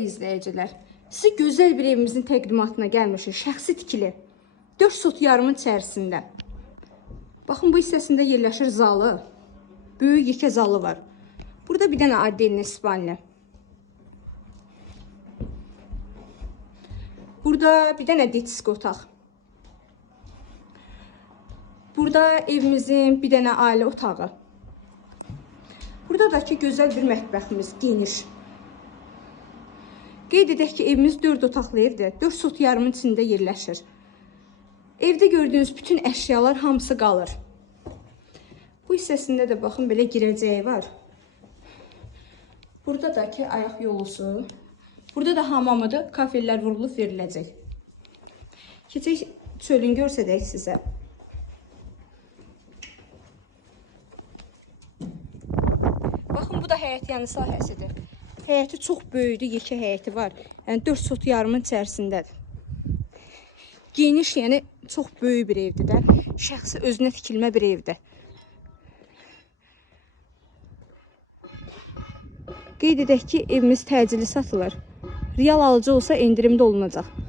Dəyərli izləyicilər, sizə gözəl bir evimizin təqdimatına gəlmişik. Şəxsi tikili. 4 sot yarımın içərisində. Baxın, bu hissəsində yerləşir zalı. Böyük yekə zalı var. Burada bir dənə addelini spalni. Burada bir dənə detski otaq. Burada evimizin bir dənə ailə otağı. Burada da ki, gözəl bir mətbəximiz, geniş. Qeyd edək ki, evimiz 4 otaqlı evdir. 4 sot yarımın içində yerləşir. Evdə gördüyünüz bütün əşyalar hamısı qalır. Bu hissəsində də baxın, belə girəcəyi var. Burada da ki, ayaq yolusu. Burada da hamamıdır, kafellər vurulub veriləcək. Keçək çölün görsədək sizə. Baxın, bu da həyət yanı sahəsidir. Həyəti çox böyükdür, yekə həyəti var. Yəni 4 sot yarımın içərisindədir. Geniş, yəni çox böyük bir evdir də. Şəxsi özünə tikilmə bir evdir. Qeyd edək ki, evimiz təcili satılır. Real alıcı olsa endirimdə olunacaq.